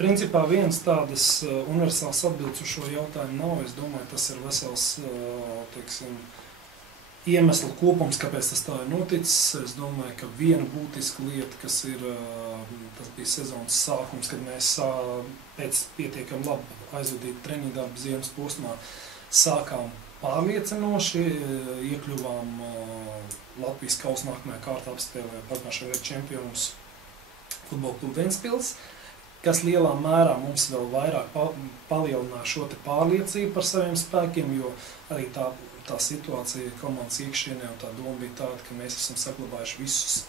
Principā viens tādas universāls atbildes uz šo jautājumu nav. Es domāju, tas ir vesels, teiksim, iemeslu kopums, kāpēc tas tā ir noticis. Es domāju, ka viena būtiska lieta, kas ir, tas bija sezonas sākums, kad mēs pēc pietiekami labi aizvadīt treniņu darbu ziemas posmā sākām pārliecinoši, iekļuvām Latvijas kausa nākamajā kārtā apspēlē pagājušā gada čempionus Futbola klubu Ventspils, kas lielā mērā mums vēl vairāk palielināja šo te pārliecību par saviem spēkiem, jo arī tā situācija komandas iekšienē un tā doma bija tāda, ka mēs esam saglabājuši visus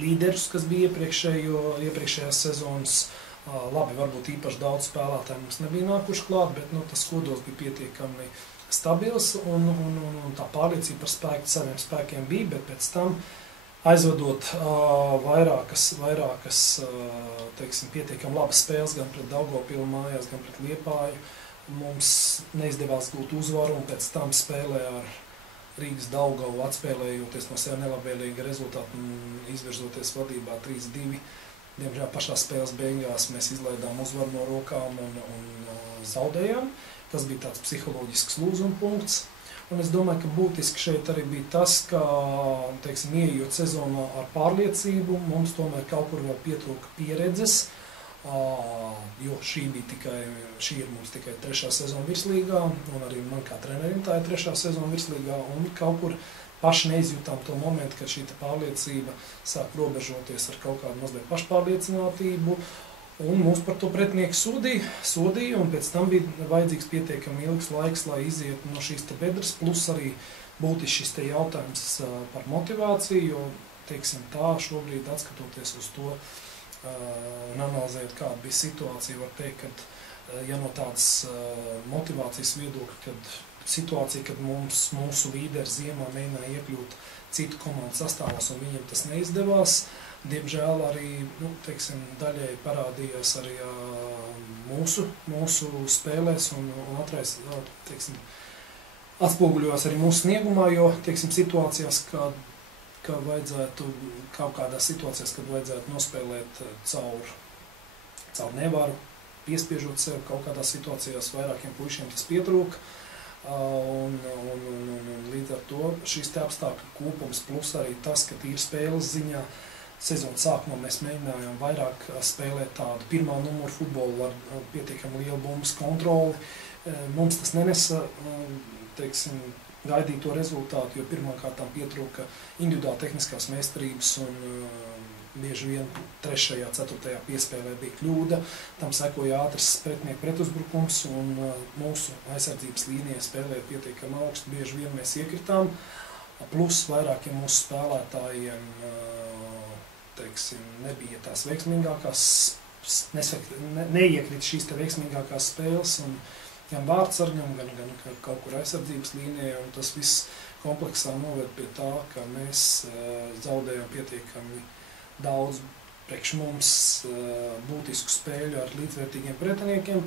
līderus, kas bija iepriekšējās sezonas. Labi, varbūt īpaši daudz spēlētāji mums nebija nākuši klāt, bet tas kodols bija pietiekami stabils un tā pārliecība par saviem spēkiem bija, bet pēc tam aizvadot vairākas teiksim, pietiekami labas spēles gan pret Daugavpilu mājās, gan pret Liepāju, mums neizdevās gūt uzvaru un pēc tam spēlē ar Rīgas Daugavu atspēlējoties no sev nelabvēlīga rezultāta un izvirzoties vadībā 3-2. Diemžēl pašā spēles beigās mēs izlaidām uzvaru no rokām un zaudējām. Tas bija tāds psiholoģisks lūzuma punkts. Un es domāju, ka būtiski šeit arī bija tas, ka, teiksim, ieejot sezonā ar pārliecību, mums tomēr kaut kur vēl pietrūka pieredzes, jo šī ir mums tikai 3. sezona virslīgā, un arī man kā trenerim tā ir 3. sezona virslīgā, un kaut kur paši neizjūtām to momentu, kad šī pārliecība sāk robežoties ar kaut kādu mazliet pašpārliecinātību, un mums par to pretinieki sodīja, un pēc tam bija vajadzīgs pietiekami ilgs laiks, lai iziet no šīs te bedres, plus arī būtiski šis te jautājums par motivāciju, jo, teiksim tā, šobrīd atskatoties uz to un analizējot, kāda bija situācija, var teikt, ka, ja no tādas motivācijas viedokļa, kad mūsu līderi ziemā mēģināja iekļūt citu komandu sastāvos, un viņiem tas neizdevās, diemžēl arī, teiksim, daļēji parādījās arī mūsu spēlēs un teiksim, atspoguļojās arī mūsu sniegumā, jo, teiksim, situācijās, kad vajadzētu, kaut kādās situācijās, kad vajadzētu nospēlēt caur nevaru, piespiežot sev kaut kādās situācijās vairākiem puišiem tas pietrūka. Un līdz ar to šīs te apstākļu kopums plus arī tas, ka tīri spēles ziņā sezonas sākumā mēs mēģinājām vairāk spēlēt tādu pirmā numuru futbolu ar pietiekami lielu bumbas kontroli. Mums tas nenesa, teiksim, gaidīto rezultātu, jo pirmkārtām pietrūka individuāli tehniskās meistarības un bieži vien 3., 4. piespēlē bija kļūda. Tam sekoja ātrs pretinieku pretuzbrukums un mūsu aizsardzības līnija spēlēja pietiekami augstu. Bieži vien mēs iekritām, plus vairākiem mūsu spēlētājiem teiksim, nebija tās veiksmīgākās, neiekrita šīs te veiksmīgākās spēles, un gan vārdsargam, gan kaut kur aizsardzības līnijā, un tas viss kompleksā noved pie tā, ka mēs zaudējam pietiekami daudz priekš mums būtisku spēļu ar līdzvērtīgiem pretiniekiem.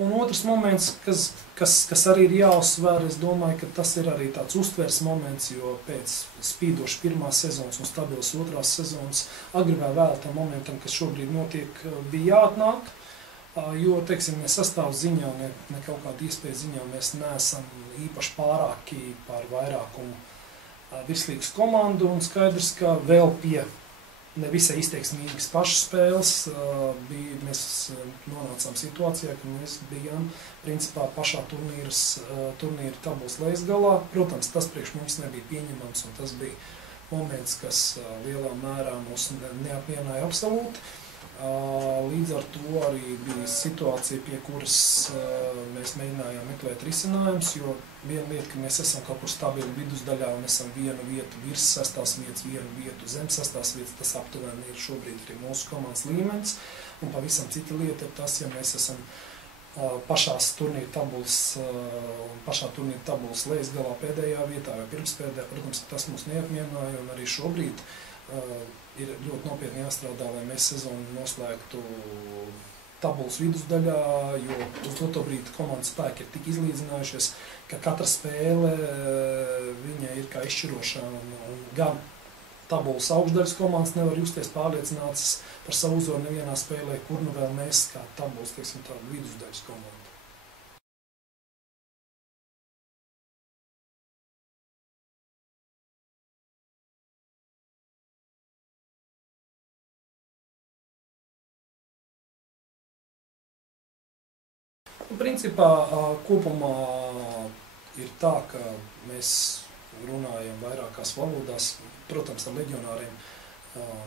Un otrs moments, kas arī ir jāuzsver, es domāju, ka tas ir arī tāds uztveres moments, jo pēc spīdoši 1. sezonas un stabilas 2. sezonas agri vai vēl tam momentam, kas šobrīd notiek, bija jāatnāk, jo, teiksim, ne sastāvs ziņā, ne kaut kāda iespēja ziņā mēs neesam īpaši pārāki par vairākumu virslīgas komandu, un skaidrs, ka vēl pie nevisai izteiksmīgas pašas spēles mēs nonācām situācijā, ka mēs bijām principā pašā turnīra tabulas lejasgalā. Protams, tas priekš mums nebija pieņemams, un tas bija moments, kas lielā mērā mūs neapmierināja absolūti. Līdz ar to arī bija situācija, pie kuras mēs mēģinājām meklēt risinājumus, jo viena lieta, ka mēs esam kaut kur stabili vidusdaļā un esam vienu vietu virs 6. vietas, vienu vietu zem 6. vietas, tas aptuveni ir šobrīd arī mūsu komandas līmenis. Un pavisam cita lieta ir tas, ja mēs esam pašā turnīra tabulas lejasgalā pēdējā vietā vai pirmspēdējā, protams, tas mūs neapmierināja, un arī šobrīd ir ļoti nopietni jāstrādā, lai mēs sezonu noslēgtu tabulas vidusdaļā, jo uz doto brīdi komandas spēki ir tik izlīdzinājušies, ka katra spēle viņa ir kā izšķirošā un gan tabulas augšdaļas komandas nevar justies pārliecināts par savu uzvaru nevienā spēlē, kur nu vēl mēs kā tabulas, teiksim, tādu vidusdaļas komandu. Principā kopumā ir tā, ka mēs runājam vairākās valodās, protams, ar leģionāriem,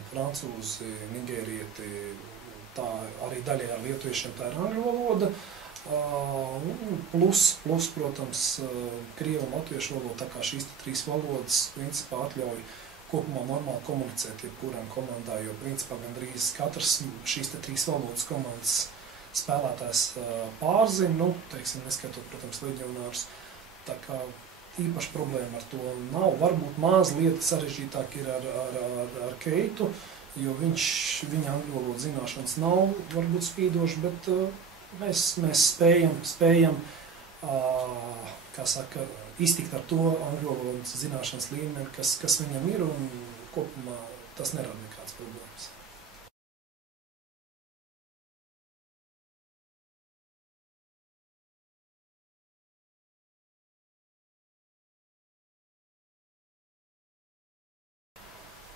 francūzi, nigērieti, tā arī daļai ar lietuviešiem tā ir angļu valoda, plus, protams, krievu un latviešu valoda, tā kā šīs trīs valodas principā atļauj kopumā normāli komunicēt jebkuram komandā, jo principā gandrīz katrs šīs trīs valodas komandas spēlētājs pārzina, nu, teiksim, neskatot, protams, leģionārus, tā kā īpaši problēma ar to nav. Varbūt mazliet sarežģītāk ir ar Keitu, jo viņa angļu valodas zināšanas nav varbūt spīdoši, bet mēs spējam, kā saka, iztikt ar to angļu valodas zināšanas līmeni, kas viņam ir, un kopumā tas nerada nekādas problēmas.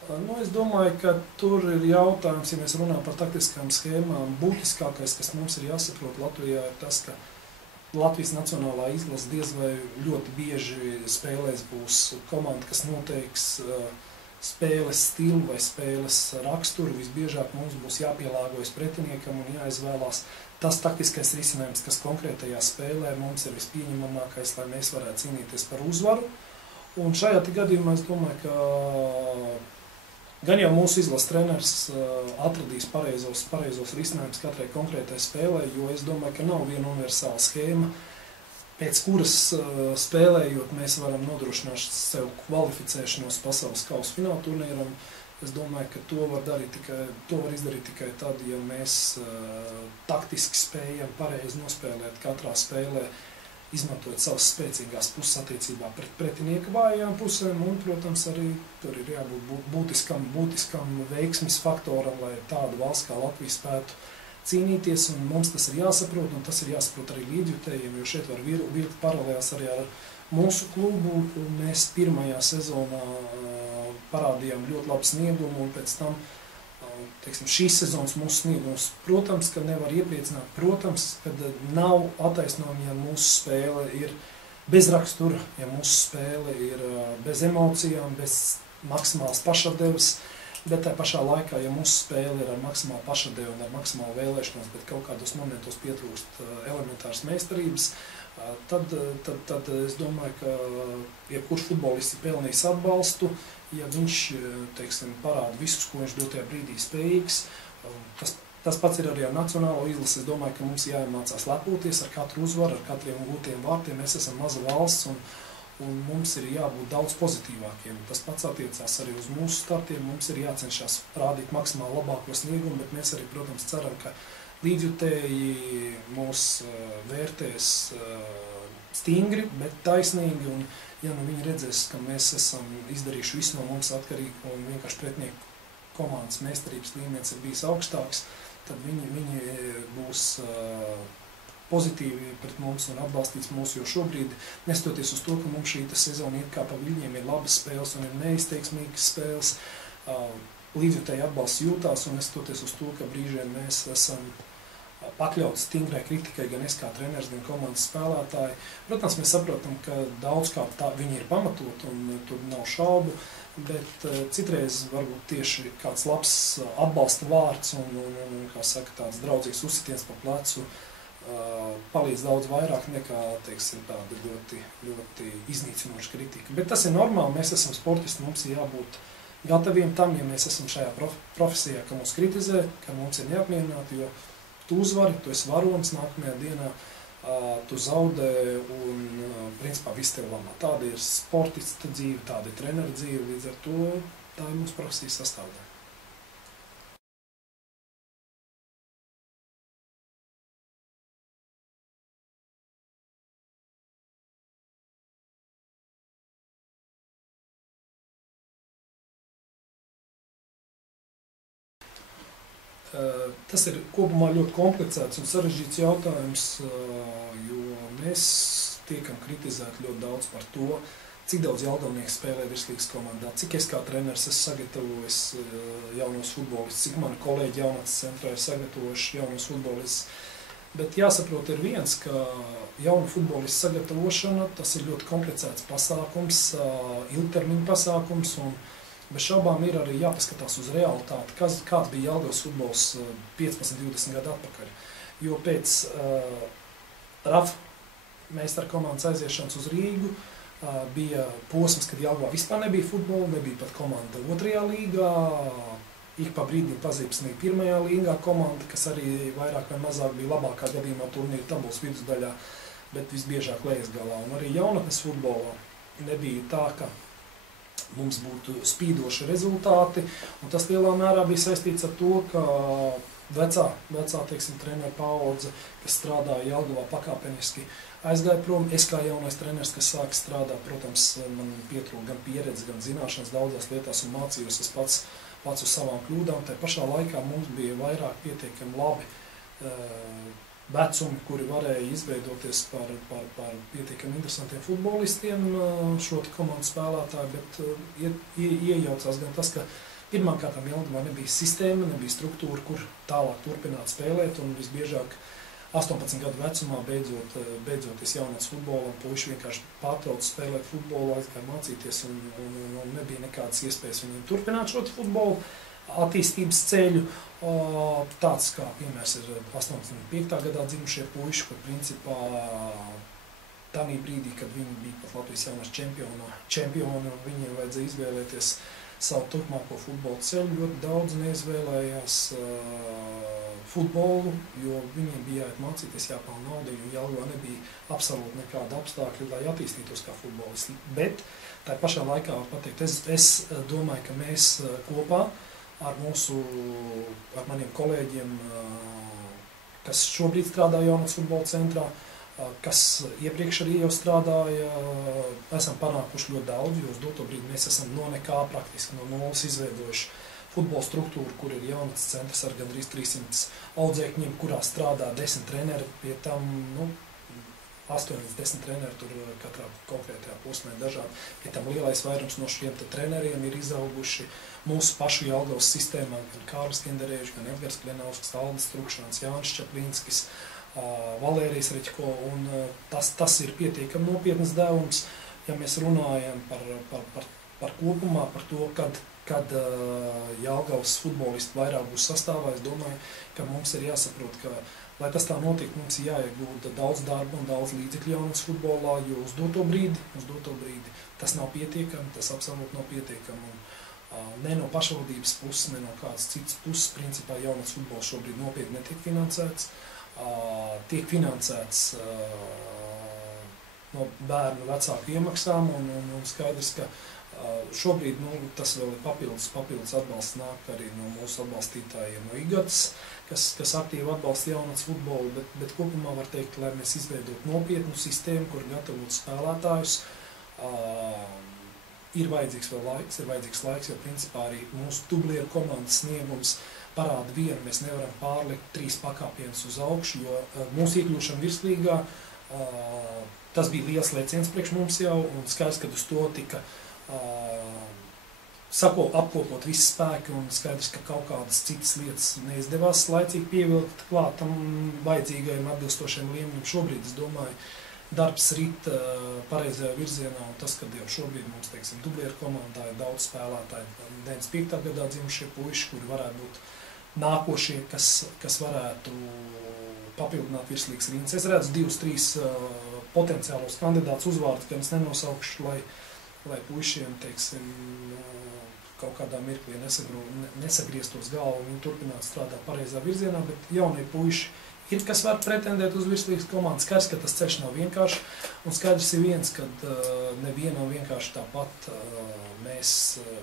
Nu, es domāju, ka tur ir jautājums, ja mēs runājam par taktiskām schēmām, būtiskākais, kas mums ir jāsaprot Latvijā, ir tas, ka Latvijas nacionālā izlase diez vai ļoti bieži spēlēs būs komanda, kas noteiks spēles stilu vai spēles raksturu. Visbiežāk mums būs jāpielāgojas pretiniekam un jāizvēlās tas taktiskais risinājums, kas konkrētajā spēlē mums ir vispieņemamākais, lai mēs varētu cīnīties par uzvaru. Un šajā gadījumā es domāju, ka gan jau mūsu izlases treneris atradīs pareizos risinājumus katrai konkrētai spēlē, jo es domāju, ka nav viena universāla schēma, pēc kuras spēlējot mēs varam nodrošināt sev kvalificēšanos pasaules kausa fināla turnīram. Es domāju, ka to var izdarīt tikai tad, ja mēs taktiski spējam pareizi nospēlēt katrā spēlē, izmantojot savas spēcīgās puses attiecībā pret pretinieka vājām pusēm, un, protams, arī tur ir jābūt būtiskam veiksmes faktoram, lai tāda valsts kā Latvija spētu cīnīties, un mums tas ir jāsaprot, un tas ir jāsaprot arī līdzjutējiem, jo šeit var vilkt paralēls arī ar mūsu klubu. Mēs pirmajā sezonā parādījām ļoti labu sniegumu, un pēc tam, teiksim, šīs sezonas mūsu sniegums, protams, ka nevar iepriecināt, protams, kad nav attaisnojumi, ja mūsu spēle ir bez rakstura, ja mūsu spēle ir bez emocijām, bez maksimālas pašatdevas, bet tā pašā laikā, ja mūsu spēle ir ar maksimālu pašatdevu un ar maksimālu vēlēšanos, bet kaut kādos momentos pietrūkst elementāras meistarības, tad es domāju, ka jebkurš futbolists ir pelnījis atbalstu, ja viņš, teiksim, parāda visus, ko viņš dotajā brīdī spējīgs. Tas pats ir arī ar nacionālo izlasi. Es domāju, ka mums jāiemācās lepoties ar katru uzvaru, ar katriem gūtiem vārtiem. Mēs esam maza valsts, un mums ir jābūt daudz pozitīvākiem. Tas pats attiecās arī uz mūsu startiem. Mums ir jācenšas rādīt maksimāli labāko sniegumu, bet mēs arī, protams, ceram, ka līdzjutēji mūs vērtēs stingri, bet taisnīgi, un ja nu viņi redzēs, ka mēs esam izdarījuši visu no mums atkarīgi un vienkārši pretinieku komandas meistarības līmenis ir bijis augstāks, tad viņi būs pozitīvi pret mums un atbalstīs mūs, jo šobrīd, neskatoties uz to, ka mums šī sezona iet kā pa viļņiem, ir labas spēles un ir neizteiksmīgas spēles, līdzjutēji atbalsts jūtās, un neskatoties uz to, ka brīžiem mēs esam pakļauts stingrai kritikai, gan es kā treneris, gan komandas spēlētāji. Protams, mēs saprotam, ka daudzkārt viņi ir pamatot un tur nav šaubu, bet citreiz varbūt tieši kāds labs atbalsta vārds un kā saka, tāds draudzīgs uzsitiens pa plecu palīdz daudz vairāk nekā, teiksim, tāda ļoti iznīcinoša kritika. Bet tas ir normāli, mēs esam sportisti, mums ir jābūt gataviem tam, ja mēs esam šajā profesijā, ka mūs kritizē, ka mums ir neapmierināti, jo tu uzvari, tu esi varonis, nākamajā dienā tu zaudē un, principā, viss tev lamā. Tāda ir sportista dzīve, tāda ir treneru dzīve, līdz ar to tā ir mūsu profesijas sastāvdaļa. Tas ir kopumā ļoti komplicēts un sarežģīts jautājums, jo mēs tiekam kritizēti ļoti daudz par to, cik daudz Jelgavnieki spēlē virslīgas komandā, cik es kā treneris esmu sagatavojis jaunos futbolistus, cik mani kolēģi jaunatnes centrā ir sagatavojuši jaunos futbolistus. Bet jāsaprot ir viens, ka jaunu futbolistu sagatavošana, tas ir ļoti komplicēts pasākums, ilgtermiņa pasākums, un bez šaubām ir arī jāpaskatās uz realitāti, kāds bija Jelgavas futbols 15-20 gadu atpakaļ. Jo pēc RAF meistaru komandas aiziešanas uz Rīgu bija posms, kad Jelgavā vispār nebija futbola, nebija pat komanda 2. līgā, ik pa brīdim pazīstamīja 1. līgā komanda, kas arī vairāk vai mazāk bija labākā gadījumā turnīra tabulas vidusdaļā, bet visbiežāk lejasgalā. Un arī jaunatnes futbolā nebija tā, ka mums būtu spīdoši rezultāti, un tas lielā mērā bija saistīts ar to, ka vecā teiksim, treneru paudze, kas strādāja Jelgavā pakāpeniski, aizgāja prom. Es kā jaunais treneris, kas sāka strādāt, protams, man pietrūka gan pieredze, gan zināšanas daudzās lietās un mācījos es pats uz savām kļūdām. Tā pašā laikā mums bija vairāk pietiekami labi vecumi, kuri varēja izveidoties par pietiekami interesantiem futbolistiem, šo komandu spēlētāju, bet iejaucās gan tas, ka pirmkārt Jelgavā nebija sistēma, nebija struktūra, kur tālāk turpināt spēlēt, un visbiežāk 18 gadu vecumā beidzoties jaunatnes futbolam, puiši vienkārši pārtrauc spēlēt futbolu, aizgāja mācīties, un nebija nekādas iespējas viņiem turpināt šo futbolu attīstības ceļu. Tāds kā piemērs ir 85. gadā dzimušie puiši, kur principā tādā brīdī, kad viņi bija pat Latvijas jaunās čempioni, un viņiem vajadzēja izvēlēties savu turpmāko futbola ceļu, ļoti daudz neizvēlējās futbolu, jo viņiem bija jāiet mācīties, jāpelna naudu, jo Jelgavā nebija absolūti nekāda apstākļa, lai attīstītos kā futbolisti. Bet tā pašā laikā var pateikt, es domāju, ka mēs kopā ar maniem kolēģiem, kas šobrīd strādā jaunatnes futbola centrā, kas iepriekš arī jau strādāja, esam panākuši ļoti daudz, jo uz doto brīdi mēs esam no nekā praktiski no nulles izveidojuši futbola struktūru, kur ir jaunatnes centrs ar gandrīz 300 audzēkņiem, kurā strādā 10 treneri, pie tam 8 līdz 10 treneri tur katrā konkrētajā posmē dažādi. Pie tam lielais vairums no šiem treneriem ir izauguši mūsu pašu Jelgavas sistēmā, gan Kārlis Kinderēžs, gan Edgars Klenausks, Aldis Trukšāns, Jānis Čaplīnskis, Valērijas Reķko, un tas ir pietiekami nopietnas devums, ja mēs runājam par kopumā, par to, kad Jelgavas futbolisti vairāk būs sastāvā. Es domāju, ka mums ir jāsaprot, ka, lai tas tā notiek, mums ir jāiegūda daudz darba un daudz līdzekļu jaunatnes futbolā, jo uz doto brīdi tas nav pietiekami, tas absolūti nav pietiekami. Ne no pašvaldības puses, ne no kādas citas puses, principā jaunatnes futbols šobrīd nopietni netiek finansēts. Tiek finansēts no bērnu vecāku iemaksām, un skaidrs, ka šobrīd tas vēl ir papildus atbalsts nāk arī no mūsu atbalstītājiem no IGATS, kas aktīvi atbalsta jaunatnes futbolu, bet kopumā var teikt, lai mēs izveidotu nopietnu sistēmu, kur gatavot spēlētājus, ir vajadzīgs laiks, jo principā arī mūsu dublieru komandas sniegums parāda vienu, mēs nevaram pārlikt 3 pakāpienus uz augšu, jo mūsu iekļūšana virslīgā, tas bija liels lēciens priekš mums jau, un skaidrs, kad uz to tika apkopot visi spēki, un skaidrs, ka kaut kādas citas lietas neizdevās laicīgi pievilkt klāt tam vajadzīgajiem atbilstošiem līmenim. Šobrīd, es domāju, darbs rit pareizajā virzienā, un tas, kad jau šobrīd mums, teiksim, dublieru komandā ir daudz spēlētāji, 95. gadā dzimušie puiši, kuri varētu būt nākošie, kas varētu papildināt virslīgas rindas. Es redzu 2-3 potenciālos kandidātus uzvārdus, gan es nenosaukšu, lai puišiem, teiksim, kaut kādā mirklī nesagrieztos galvu un viņi turpinātu strādāt pareizā virzienā, bet jaunie puiši ir, kas var pretendēt uz virslīgas komandas. Skaidrs, ka tas ceļš nav vienkārši, un skaidrs ir viens, ka nevienam vienkārši tāpat mēs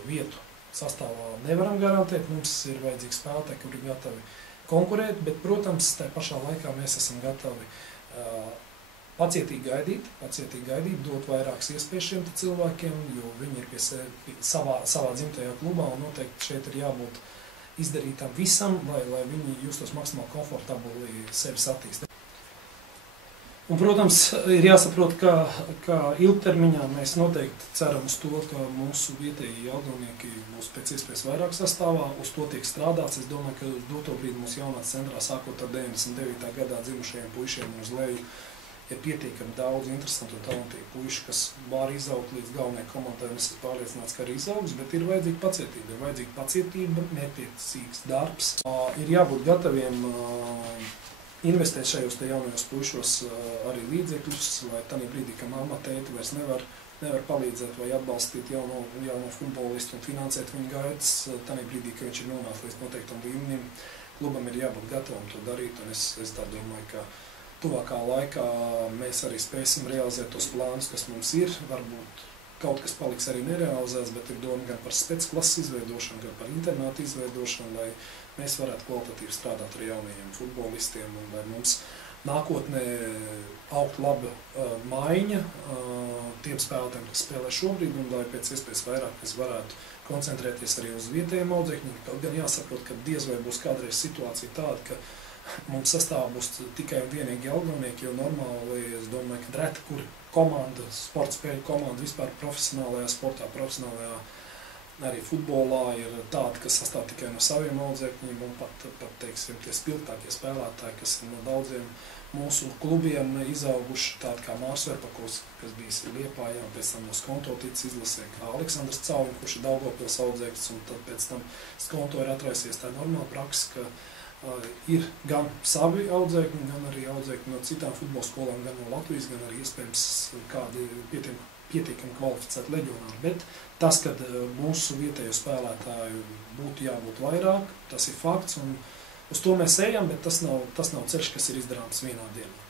vietu sastāvā nevaram garantēt. Mums ir vajadzīgi spēlētāji, kuri ir gatavi konkurēt, bet, protams, tā pašā laikā mēs esam gatavi pacietīgi gaidīt, dot vairākas iespējas šiem cilvēkiem, jo viņi ir savā dzimtajā klubā, un noteikti šeit ir izdarīt tam visam, lai viņi justos maksimāli komfortabli sevis attīstīt. Un, protams, ir jāsaprot, ka ilgtermiņā mēs noteikti ceram uz to, ka mūsu vietējie jaunnieki būs pēc iespējas vairāk sastāvā, uz to tiek strādāts. Es domāju, ka uz doto brīdi mūsu jaunatnes centrā, sākot ar 99. gadā dzimušajiem puišiem un uz leju, ir pietiekami daudz interesantu un talantīgu puišu, kas var izaugt līdz galvenajai komandai, un es esmu pārliecināts, ka arī izaugs, bet ir vajadzīga pacietība, mērķtiecīgs darbs. Ir jābūt gataviem investēt šajos te jaunajos puišos arī līdzekļus, lai tādā brīdī, ka mamma, tēti vairs nevar palīdzēt vai atbalstīt jauno futbolistu un finansēt viņa gaitas, tādā brīdī, ka viņš ir nonācis līdz noteiktam līmenim, klubam ir jābūt gatavam to darīt, un es tā domāju, ka tuvākā laikā mēs arī spēsim realizēt tos plānus, kas mums ir, varbūt kaut kas paliks arī nerealizēts, bet ir doma gan par specklases izveidošanu, gan par internātu izveidošanu, lai mēs varētu kvalitatīvi strādāt ar jaunajiem futbolistiem un lai mums nākotnē augt laba maiņa tiem spēlētājiem, kas spēlē šobrīd, un lai pēc iespējas vairāk mēs varētu koncentrēties arī uz vietējiem audzēkņiem. Kaut gan jāsaprot, ka diez vai būs kādreiz situācija tāda, ka mums sastāvā būs tikai un vienīgi jaunnieki, jo normāli, es domāju, ka reti, kur komanda, sporta spēļu komanda vispār profesionālajā sportā, profesionālajā arī futbolā ir tādi, kas sastāv tikai no saviem audzēkņiem un pat teiksim, tie spilgtākie spēlētāji, kas ir no daudziem mūsu klubiem izauguši, tādi kā Mārs Verpakovs, kas bijis Liepājā, pēc tam no Skonto ticis izlasē, kā Aleksandrs Cauļņš, kurš ir Daugavpils audzēknis, un tad pēc tam Skonto ir atraisies tā normāla praksa, ka ir gan savi audzēkņi, gan arī audzēkņi no citām futbola skolām, gan no Latvijas, gan arī iespējams kādi pietiekami kvalificēti leģionāri, bet tas, ka mūsu vietējo spēlētāju būtu jābūt vairāk, tas ir fakts, un uz to mēs ejam, bet tas nav ceļš, kas ir izdarāms vienā dienā.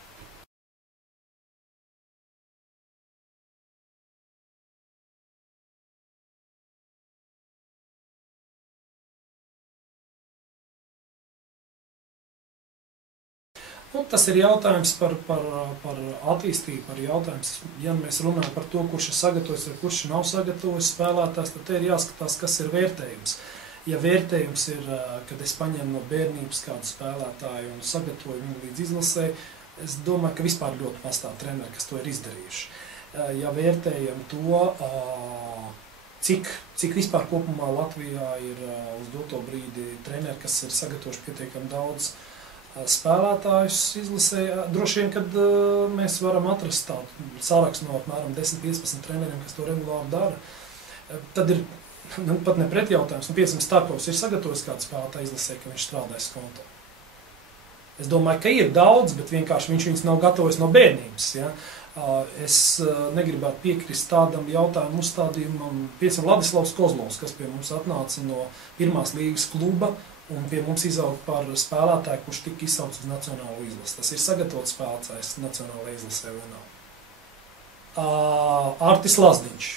Tas ir jautājums par attīstību, par jautājums, ja mēs runājam par to, kurš ir sagatavojis vai kurš nav sagatavojis spēlētājs, tad te ir jāskatās, kas ir vērtējums. Ja vērtējums ir, kad es paņemu no bērnības kādu spēlētāju un sagatavoju viņu līdz izlasē, es domāju, ka vispār ļoti pastāv treneri, kas to ir izdarījuši. Ja vērtējam to, cik vispār kopumā Latvijā ir uz doto brīdi treneri, kas ir sagatavojuši pietiekami daudz spēlētājus izlasē, droši vien, kad mēs varam atrast tādu sarakstu no apmēram 10-15 treneriem, kas to regulāri dara, tad ir pat ne pretjautājums. Piemēram, Starkovs ir sagatavojis kādu spēlētāju izlasē, ka viņš strādājas Skonto. Es domāju, ka ir daudz, bet vienkārši viņš viņus nav gatavojis no bērnības. Ja? Es negribētu piekrist tādam jautājumu uzstādījumam, piemēram, Ladislavs Kozlovs, kas pie mums atnāca no pirmās līgas kluba, un pie mums izauga par spēlētāju, kurš tika izsaukts uz nacionālo izlasi. Tas ir sagatavots spēlētājs nacionālajā izlasē vai nav. Artis Lazdiņš,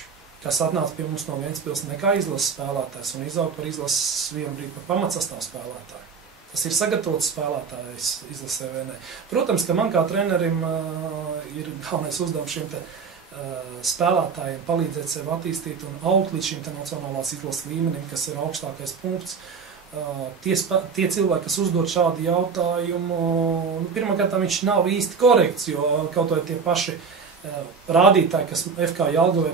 kas atnāca pie mums no Ventspils nekā izlases spēlētājs un izauga par izlases vienu brīdi par pamatsastāvu spēlētāju. Tas ir sagatavots spēlētājs izlasē vai ne. Protams, ka man kā trenerim ir galvenais uzdevums šiem te spēlētājiem palīdzēt sev attīstīt un augt līdz šim te nacionālās izlases līmenim, kas ir augstākais punkts. Tie cilvēki, kas uzdod šādu jautājumu, pirmkārt viņš nav īsti korekts, jo kaut vai tie paši rādītāji, kas FK Jelgavai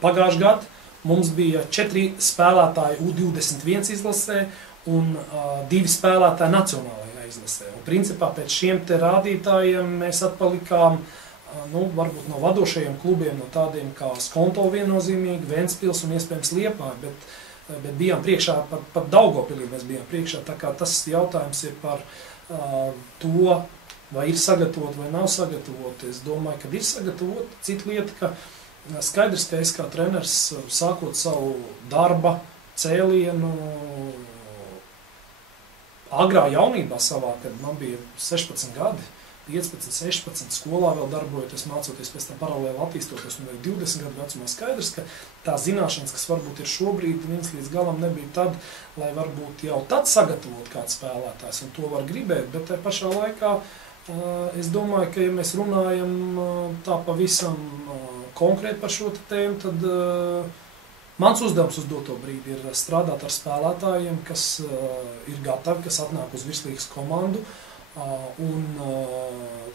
pagājušajā gadā, mums bija 4 spēlētāji U21 izlasē un 2 spēlētāji nacionālajā izlasē. Un principā pēc šiem te rādītājiem mēs atpalikām varbūt no vadošajiem klubiem, no tādiem kā Skonto viennozīmīgi, Ventspils un iespējams Liepāja, bet bijām priekšā, pat Daugavpilī mēs bijām priekšā, tā kā tas jautājums ir par to, vai ir sagatavot vai nav sagatavot. Es domāju, ka ir sagatavot. Cita lieta, ka skaidrs, ka es kā treneris, sākot savu darba cēlienu, agrā jaunībā savā, kad man bija 16 gadi, 15, 16 skolā vēl darbojoties, mācoties pēc tam paralēli attīstoties un 20 gadu vecumā, skaidrs, ka tā zināšanas, kas varbūt ir šobrīd, viens līdz galam nebija tad, lai varbūt jau tad sagatavot kāds spēlētājs, un to var gribēt, bet tajā pašā laikā es domāju, ka ja mēs runājam tā pavisam konkrēti par šo tēmu, tad Mans uzdevums uz doto brīdi ir strādāt ar spēlētājiem, kas ir gatavi, kas atnāk uz virslīgas komandu un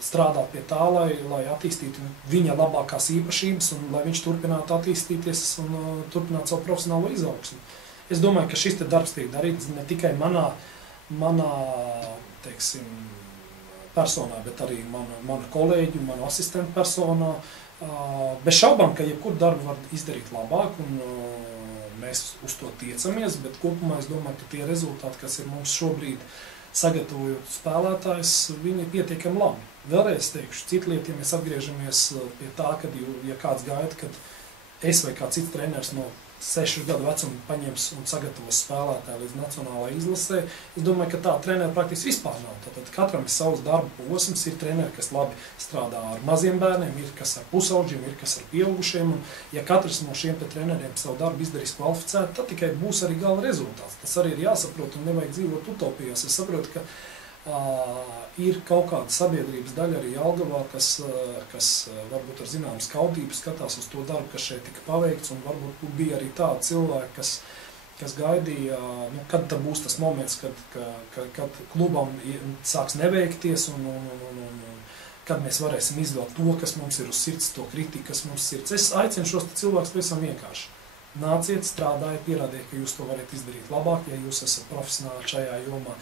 strādāt pie tā, lai attīstītu viņa labākās īpašības un lai viņš turpinātu attīstīties un turpinātu savu profesionālo izaugsmu. Es domāju, ka šis darbs tiek darīts ne tikai manā teiksim, personā, bet arī manu kolēģu, manu asistentu personā. Bez šaubām, ka jebkuru darbu var izdarīt labāk, un mēs uz to tiecamies, bet kopumā es domāju, ka tie rezultāti, kas ir mums šobrīd sagatavojot spēlētājus, viņi ir pietiekami labi. Vēlreiz teikšu, citu lietu, ja mēs atgriežamies pie tā, kad ja kāds gaida, kad es vai kā cits treneris no 6 gadu vecuma paņems un sagatavos spēlētāju līdz nacionālajai izlasē, es domāju, ka tā treneri praktiski vispār nav. Tātad katram ir savs darba posms, ir treneri, kas labi strādā ar maziem bērniem, ir kas ar pusauģiem, ir kas ar pieaugušiem, un ja katrs no šiem treneriem savu darbu izdarīs kvalificēti, tad tikai būs arī gala rezultāts. Tas arī ir jāsaprot un nevajag dzīvot utopijās. Es saprotu, ka ir kaut kāda sabiedrības daļa arī Jelgavā, kas varbūt ar zināmu skaudību skatās uz to darbu, kas šeit tika paveikts, un varbūt bija arī tādi cilvēki, kas gaidīja, kad tad būs tas moments, kad klubam sāks neveikties, un kad mēs varēsim izvēlēt to, kas mums ir uz sirds, to kritiku, kas mums ir sirds. Es aicinu šos cilvēkus pavisam vienkārši. Nāciet, strādājiet, pierādiet, ka jūs to varat izdarīt labāk, ja jūs esat profesionāli šajā jomā.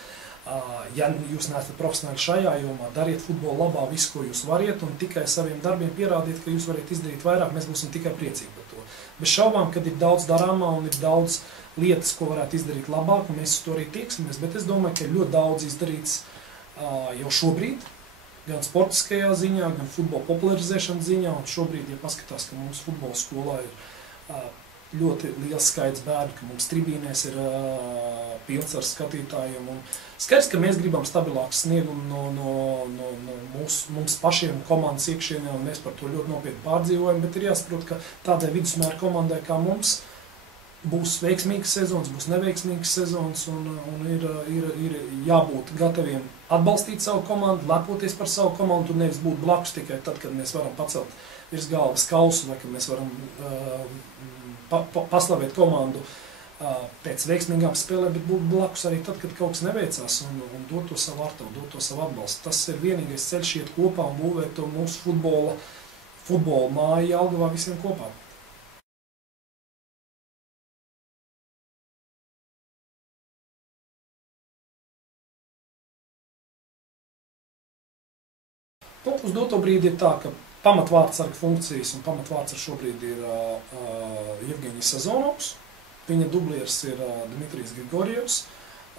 Ja jūs neesat profesionāli šajā jomā, dariet futbolu labā visu, ko jūs variet, un tikai saviem darbiem pierādiet, ka jūs varat izdarīt vairāk, mēs būsim tikai priecīgi par to. Bez šaubām, kad ir daudz darāmā un ir daudz lietas, ko varētu izdarīt labāk, un mēs uz to arī tieksimies, bet es domāju, ka ir ļoti daudz izdarīts jau šobrīd, gan sportiskajā ziņā, gan futbola popularizēšanas ziņā, un šobrīd, ja paskatās, ka mums futbola skolā ir ļoti liels skaits bērnu, ka mums tribīnēs ir pilns ar skatītājiem. Un skaidrs, ka mēs gribam stabilāku sniegumu no mums pašiem komandas iekšienē, un mēs par to ļoti nopietni pārdzīvojam, bet ir jāsaprot, ka tādai vidusmēra komandai kā mums būs veiksmīgas sezonas, būs neveiksmīgas sezonas, un ir jābūt gataviem atbalstīt savu komandu, lepoties par savu komandu, un nevis būt blakus tikai tad, kad mēs varam pacelt virs galvas kausu, vai kad mēs varam paslavēt komandu pēc veiksmīgām spēlēm, bet būt blakus arī tad, kad kaut kas neveicās, un dot to savu artavu, dot to savu atbalstu. Tas ir vienīgais ceļš iet kopā un būvēt to mūsu futbola māju Jelgavā visiem kopā. Uz doto brīdi ir tā, ka pamatvārdsarga funkcijas un pamatvārdsargs šobrīd ir Jevgeņijs Sazonovs. Viņa dublieris ir Dmitrijs Grigorjevs.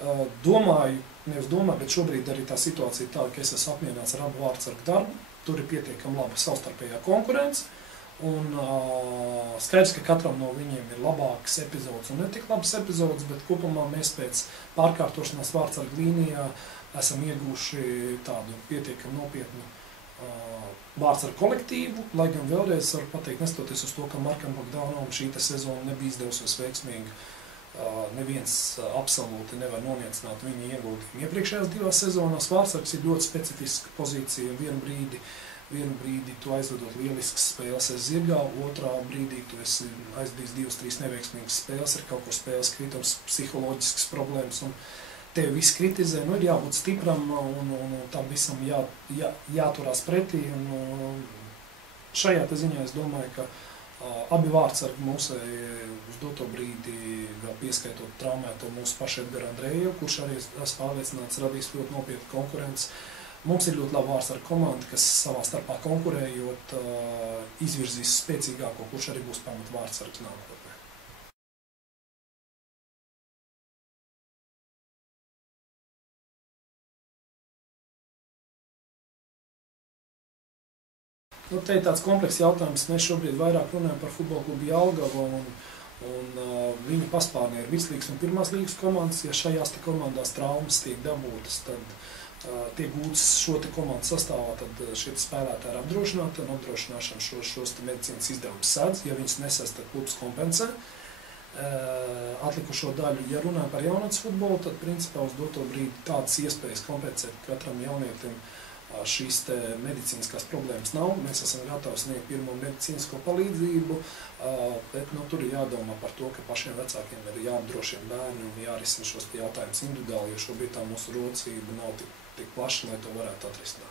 Nevis domāju, bet šobrīd arī tā situācija ir tāda, ka es esmu apmierināts ar abu vārdsargu darbu. Tur ir pietiekami laba savstarpējā konkurence. Un skaidrs, ka katram no viņiem ir labākas epizodes un ne tik labas epizodes, bet kopumā mēs pēc pārkārtošanās vārdsargu līnijā esam ieguvuši tādu pietiekami nopietnu vārdsargu kolektīvu, lai gan vēlreiz varu pateikt, nestoties uz to, ka Markam Bogdanovam šī sezona nebija izdevusies veiksmīgi. Neviens absolūti nevar noniecināt viņa ieguldījumu. Iepriekšējās 2 sezonās vārdsargs ir ļoti specifiska pozīcija. Vienu brīdi tu aizvedot lieliskas spēles ar Zirgā, otrā brīdī tu esi aizdījis 2-3 neveiksmīgas spēles, ar kaut ko spēles kritums, psiholoģiskas problēmas, un tevi viss kritizē, ir jābūt stipram un tam visam jāturās pretī. Šajā ziņā es domāju, ka abi vārdsargi mūsēji uz doto brīdi, vēl pieskaitot traumēto mūsu pašu Edgaru Andrejevu, kurš arī, es pārliecināts, radīs ļoti nopietnu konkurenci. Mums ir ļoti laba vārdsarga komanda, kas savā starpā konkurējot izvirzīs spēcīgāko, kurš arī būs pamat vārdsargs nākotnē. Te ir tāds komplekss jautājums. Mēs šobrīd vairāk runājam par futbola klubu Jelgava, un viņa paspārnē ir virslīgas un pirmās līgas komandas. Ja šajās komandās traumas tiek dabūtas, tad tiek gūtas šo komandu sastāvā, tad šie spēlētāji ir apdrošināti, un apdrošināšana šos medicīnas izdevumus sedz. Ja viņus nesēs, tad klubs kompensē atlikušo daļu. Ja runājam par jaunatnes futbolu, tad principā uz doto brīdi tādas iespējas kompensēt katram jaunietim šīs medicīniskās problēmas nav. Mēs esam gatavi sniegt pirmo medicīnisko palīdzību, bet tur ir jādomā par to, ka pašiem vecākiem ir jāapdrošina bērni un jārisina šos jautājumus individuāli, jo šobrīd tā mūsu rocība nav tik plaša, lai to varētu atrisināt.